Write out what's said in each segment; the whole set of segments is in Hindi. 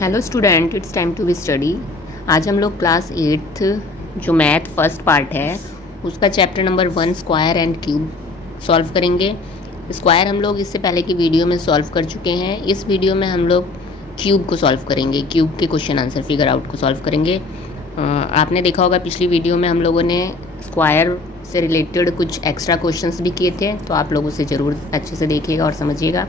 Hello student, it's time to be study. आज हम लोग क्लास 8th जो मैथ फर्स्ट पार्ट है उसका chapter number 1 square and cube solve करेंगे। स्क्वायर हम लोग इससे पहले की वीडियो में सॉल्व कर चुके हैं। इस वीडियो में हम लोग क्यूब को सॉल्व करेंगे, क्यूब के क्वेश्चन आंसर फिगर आउट को सॉल्व करेंगे। आपने देखा होगा पिछली वीडियो में हम लोगों ने स्क्वायर से रिलेटेड कुछ एक्स्ट्रा क्वेश्चंस भी किए थे, तो आप लोग उसे ज़रूर अच्छे से देखिएगा और समझिएगा।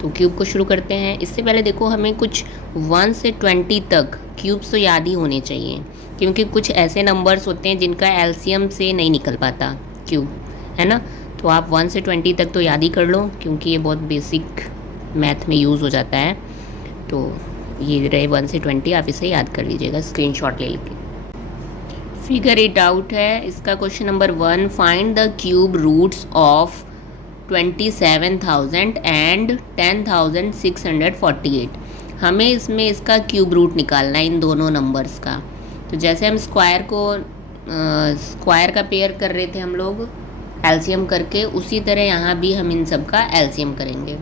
तो क्यूब को शुरू करते हैं। इससे पहले देखो, हमें कुछ 1 से 20 तक क्यूब्स तो याद ही होने चाहिए, क्योंकि कुछ ऐसे नंबर्स होते हैं जिनका एलसीएम से नहीं निकल पाता क्यूब, है ना। तो आप 1 से 20 तक तो याद ही कर लो, क्योंकि ये बहुत बेसिक मैथ में यूज़ हो जाता है। तो ये रहे 1 से 20, आप इसे याद कर लीजिएगा स्क्रीनशॉट ले लेके। फिगर इट आउट है इसका question number 1। Find the cube roots of 27,000 and 10,648। हमें इसमें इसका क्यूब रूट निकालना है, इन दोनों नंबर्स का। तो जैसे हम स्क्वायर का पेयर कर रहे थे हम लोग एलसीएम करके, उसी तरह यहाँ भी हम इन सब का एलसीएम करेंगे।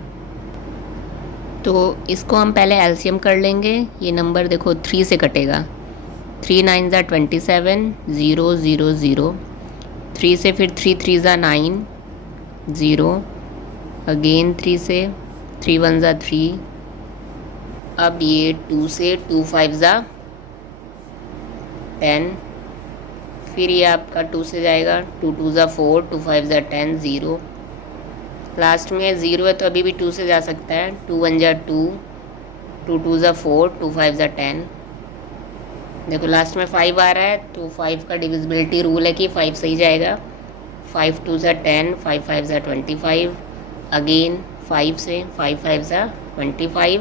तो इसको हम पहले एलसीएम कर लेंगे। ये नंबर देखो 3 से कटेगा, 3 9 ज़ा 27, 0 0 0। 3 से फिर 3 3 ज़ा 9, 0 अगेन 3 से, 3 1 ज़ा 3। अब ये 2 से, 2 5 ज़ा 10। फिर ये आपका 2 से जाएगा, 2 2 ज़ा 4, 2 5 ज़ा 10, 0। लास्ट में 0 है तो अभी भी 2 से जा सकता है, 2 1 ज़ा 2, 2 2 ज़ा 4, 2 5 ज़ा 10। देखो लास्ट में 5 आ रहा है, तो 5 का डिविजिबिलिटी रूल है कि 5 सही जाएगा। 5 2 ज़ा 10, 5 5 ज़ा 25। अगेन 5 से, 5 5 ज़ा 25,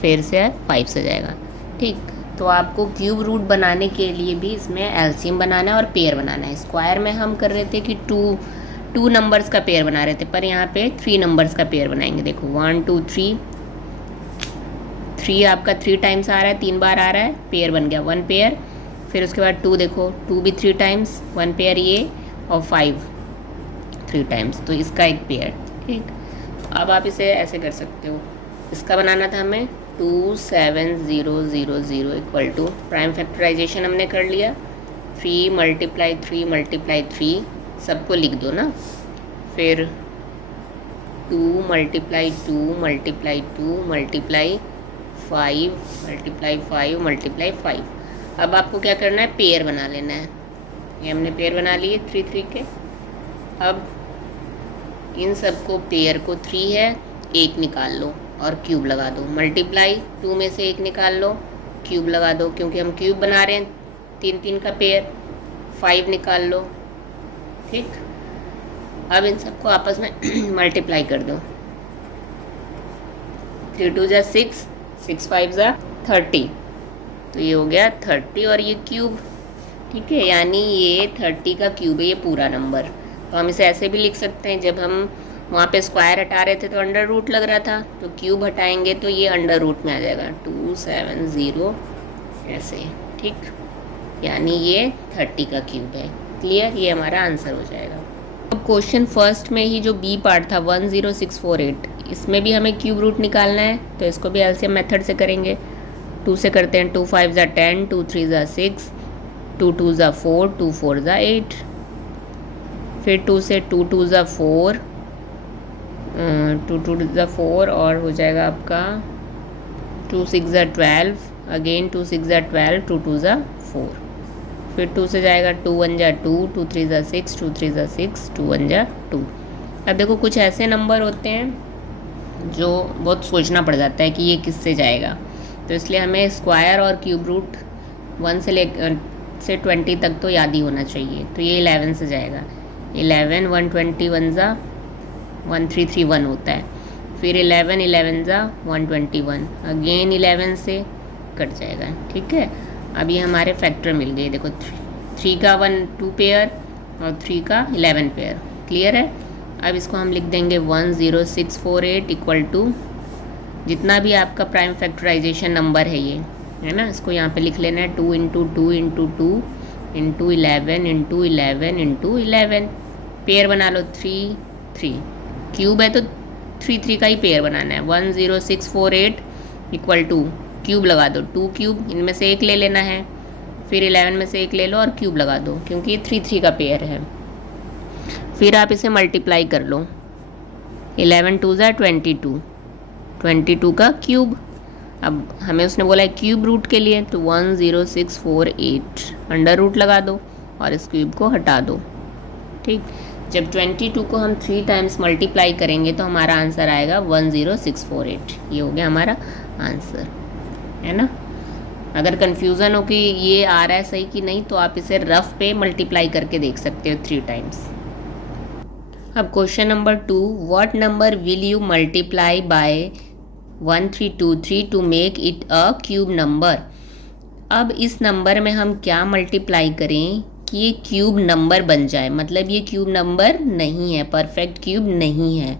फिर से 5 से जाएगा। ठीक, तो आपको क्यूब रूट बनाने के लिए भी इसमें एलसीएम बनाना है और पेयर बनाना है। स्क्वायर में हम कर रहे थे कि टू नंबर्स का पेयर बना रहे थे, पर यहाँ पे 3 नंबर्स का पेयर बनाएंगे। देखो 1 2 3, 3 आपका 3 टाइम्स आ रहा है, 3 बार आ रहा है, पेयर बन गया 1 पेयर। फिर उसके बाद 2 देखो, 2 भी 3 टाइम्स, 1 पेयर ये, और 5 3 टाइम्स, तो इसका एक पेयर। ठीक, अब आप इसे ऐसे कर सकते हो। इसका बनाना था हमें 2 7 0 0 0 इक्वल टू, प्राइम फैक्टराइजेशन हमने कर लिया, 3 × 3 × 3 सबको लिख दो ना। फिर 2 × 2 × 2 × 5 × 5 × 5। अब आपको क्या करना है, पेयर बना लेना है। ये हमने पेयर बना लिए 3 3 के। अब इन सब को, पेयर को 3 है, 1 निकाल लो और क्यूब लगा दो। मल्टीप्लाई 2 में से 1 निकाल लो, क्यूब लगा दो, क्योंकि हम क्यूब बना रहे हैं 3 3 का पेयर। 5 निकाल लो। ठीक, अब इन सबको आपस में मल्टीप्लाई कर दो। 3 2 ज़ा 6, 6 5 ज़ा 30, तो ये हो गया 30 और ये क्यूब। ठीक है, यानी ये 30 का क्यूब है, ये पूरा नंबर। तो हम इसे ऐसे भी लिख सकते हैं, जब हम वहाँ पे स्क्वायर हटा रहे थे तो अंडर रूट लग रहा था, तो क्यूब हटाएंगे तो ये अंडर रूट में आ जाएगा, 2 7 0 ऐसे। ठीक, यानी ये 30 का क्यूब है। क्लियर, ये हमारा आंसर हो जाएगा। अब क्वेश्चन फर्स्ट में ही जो बी पार्ट था 10648, इसमें भी हमें क्यूब रूट निकालना है, तो इसको भी एलसीएम मेथड से करेंगे। 2 से करते हैं, 2 5 ज़ा 10, 2 3 ज़ा 6, 2 2 ज़ा 4, 2 4 ज़ा 8। फिर 2 से, 2 2 ज़ा 4, 2 2 ज़ा 4 और हो जाएगा आपका 2 6 ज़ा 12। अगेन 2 6 ज़ा 12, 2 2 ज़ा 4। फिर 2 से जाएगा, 2 1 ज़ा 2, 2 3 ज़ा 6, 2 3 ज़ा 6, 2 1 ज़ा 2। अब देखो कुछ ऐसे नंबर होते हैं जो बहुत सोचना पड़ जाता है कि ये किससे जाएगा, तो इसलिए हमें स्क्वायर और क्यूब रूट 1 से 20 तक तो याद ही होना चाहिए। तो ये 11 से जाएगा, 11 121 ज़ा 1331 होता है। फिर 11 11 ज़ा 121, अगेन 11 से कट जाएगा। ठीक है, अब ये हमारे फैक्टर मिल गए। देखो 3 का 1 2 पेयर और 3 का 11 पेयर। क्लियर है। अब इसको हम लिख देंगे 10648 इक्वल टू, जितना भी आपका प्राइम फैक्टराइजेशन नंबर है ये, है ना, इसको यहाँ पे लिख लेना है 2 × 2 × 2 × 11 × 11 × 11। पेयर बना लो 3 3, क्यूब है तो 3 3 का ही पेयर बनाना है। 10648 इक्वल टू क्यूब लगा दो, 2 क्यूब, इनमें से एक ले लेना है, फिर 11 में से एक ले लो और क्यूब लगा दो, क्योंकि ये 3 3 का पेयर है। फिर आप इसे मल्टीप्लाई कर लो, 11 2 ज़ा 22, 22 का क्यूब। अब हमें उसने बोला है क्यूब रूट के लिए, तो 10648 अंडर रूट लगा दो और इस क्यूब को हटा दो। ठीक, जब 22 को हम 3 टाइम्स मल्टीप्लाई करेंगे तो हमारा आंसर आएगा 10648। ये हो गया हमारा आंसर, है ना। अगर कन्फ्यूज़न हो कि ये आ रहा है सही कि नहीं, तो आप इसे रफ पे मल्टीप्लाई करके देख सकते हो 3 टाइम्स। अब question number 2, what number will you multiply by 1323 to make it a cube number. अब इस नंबर में हम क्या मल्टीप्लाई करें कि ये क्यूब नंबर बन जाए, मतलब ये क्यूब नंबर नहीं है, परफेक्ट क्यूब नहीं है।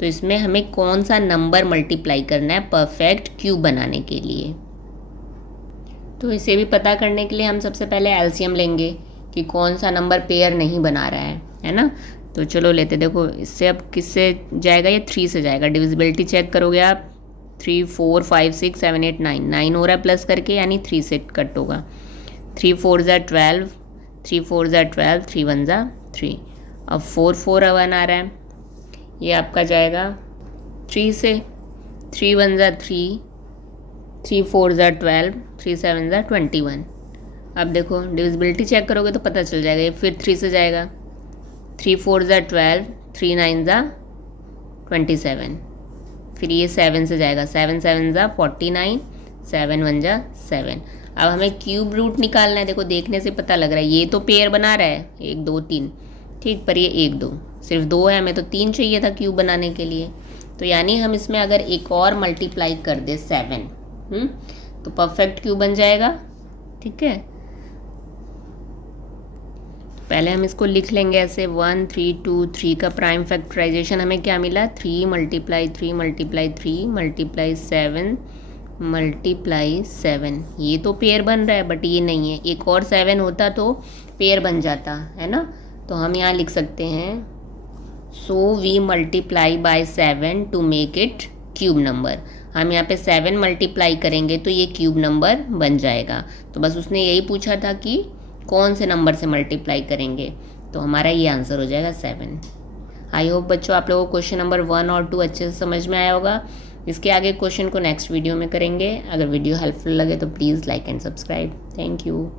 तो इसमें हमें कौन सा नंबर मल्टीप्लाई करना है परफेक्ट क्यूब बनाने के लिए। तो इसे भी पता करने के लिए हम सबसे पहले एलसीएम लेंगे कि कौन सा नंबर पेयर नहीं बना रहा है ना। तो चलो लेते, देखो इससे अब किससे जाएगा, ये 3 से जाएगा। डिविजिबिलिटी चेक करोगे आप, 3 4 5 6 7 8 9 9 हो रहा है प्लस करके, यानी 3 से कट होगा। 3 4 ज़ा 12, 3 4 ज़ा 12, 3 1 ज़ा 3। अब 4 4 1 आ रहा है, ये आपका जाएगा 3 से, 3 1 ज़ा 3, 3 4 ज़ा 12, 3 7 ज़ा 21। अब देखो डिविजिबिलिटी चेक करोगे तो पता चल जाएगा, ये फिर 3 से जाएगा। 3 4 ज़ा 12, 3 9 ज़ा 27, फिर ये 7 से जाएगा, 7 7 ज़ा 49, 7 1 ज़ा 7। अब हमें क्यूब रूट निकालना है। देखो देखने से पता लग रहा है ये तो पेयर बना रहा है 1 2 3, ठीक, पर ये 1 2 सिर्फ 2 है, हमें तो 3 चाहिए था क्यूब बनाने के लिए। तो यानी हम इसमें अगर एक और मल्टीप्लाई कर दे 7, तो परफेक्ट क्यूब बन जाएगा। ठीक है, पहले हम इसको लिख लेंगे ऐसे 1 3 2 3 का प्राइम फैक्टराइजेशन हमें क्या मिला, 3 मल्टीप्लाई 3 मल्टीप्लाई 3 मल्टीप्लाई 7 मल्टीप्लाई 7। ये तो पेयर बन रहा है बट ये नहीं है, एक और 7 होता तो पेयर बन जाता, है ना। तो हम यहाँ लिख सकते हैं so we multiply by 7 to make it cube number. हम यहाँ पे 7 मल्टीप्लाई करेंगे तो ये क्यूब नंबर बन जाएगा। तो बस उसने यही पूछा था कि कौन से नंबर से मल्टीप्लाई करेंगे, तो हमारा ये आंसर हो जाएगा 7। आई होप बच्चों आप लोगों को क्वेश्चन नंबर 1 और 2 अच्छे से समझ में आया होगा। इसके आगे क्वेश्चन को नेक्स्ट वीडियो में करेंगे। अगर वीडियो हेल्पफुल लगे तो please like and subscribe. Thank you.